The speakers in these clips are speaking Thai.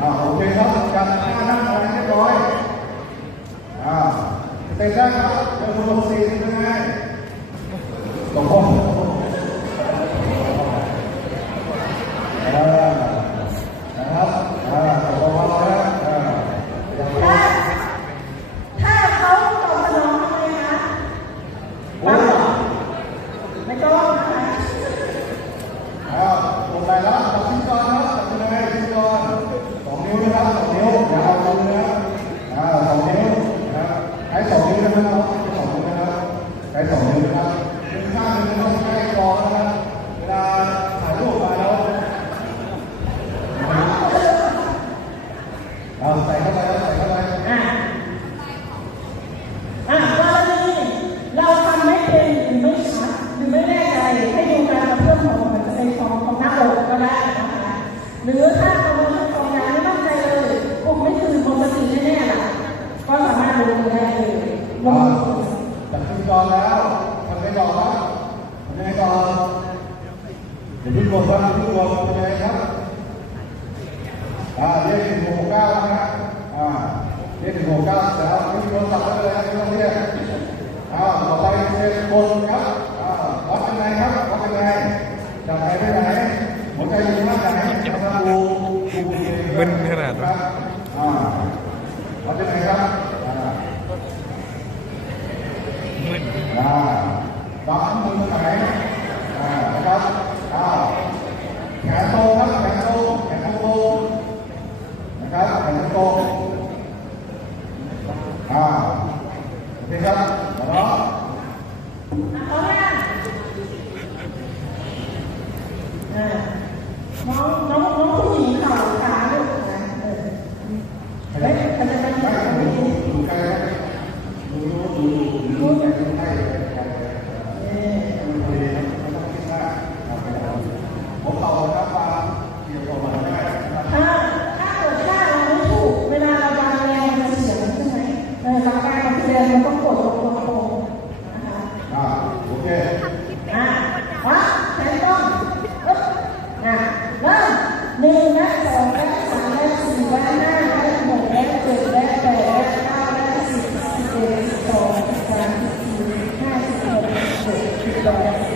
อ่าโอเคครับจับหน้านั่งอะไรเรียบร้อยอ่าเตะได้ครับเดี๋ยวโดนสี่เป็นไง จอแล้วทำไงต่อครับทำไงต่อเดี๋ยวพี่กดว่าพี่กดทำไงครับอ่าเรีกหนึ่กเก้านะครับอ่าเรีกหนึ่กเก้าแล้วไม่มีกทรศัพท์แล้วเลย 先生好好了嗯好。 งต้องกดตรงลงลงนะคะอ่าโอเคอ่าปั๊บแขต้องน่าเริ่มหนึ่งแะสองแะสามแะสี่แะห้าแะหกแะเจ็ดแะแปดแะเก้าแะสิบสิบเอ็ดสิบสองสิบสามสิบสี่สิบห้าสิบหกสิบเจ็ดสิบแปด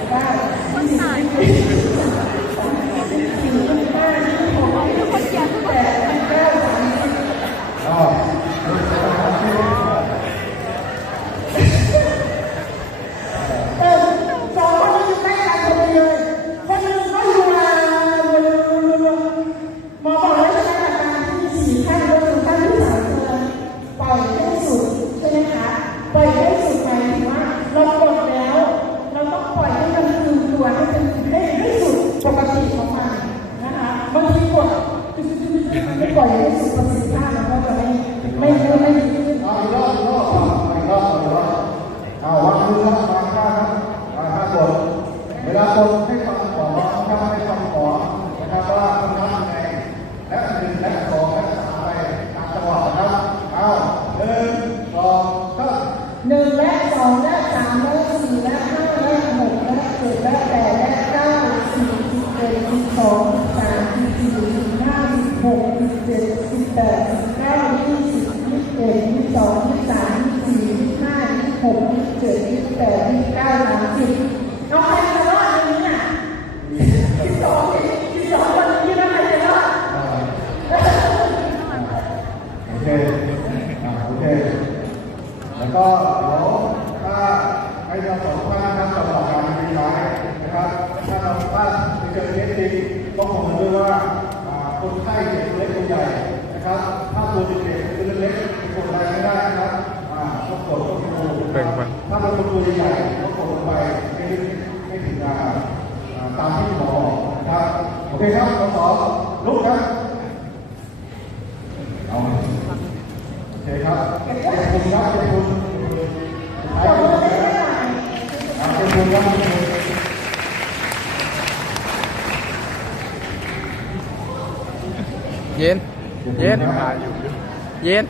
ไม่ปล่อยให้สุขภาพภาพเขาจะไม่ไม่เยอะไม่ดีขึ้นเอาอีกรอดอีกรอบอีกรอดอีกรอบอาวางมือครับวางข้างครับวางข้างกเวลาก เจ็ดยี่แปดยี่เก้าสามสิบน้องใครจะรอดวันนี้น่ะสิบสองสิบสองวันนี้น้องใครจะรอดโอเคโอเค แล้วก็เดี๋ยวถ้าให้เรสองท่านนะสำหรับการดีไซน์นะครับ ถ้าเราถ้าเกิดเหตุจริต้องคำนึงด้วยว่าคนไข้เด็กเล็กคนใหญ่นะครับ ถ้าตัวเด็กๆตัเล็กๆคนใดไม่ได้นะครับ thì không có có lúc đó. Rồi thì không cái vùng đó. Cái vùng cái vùng đó cái vùng đó Dên Dên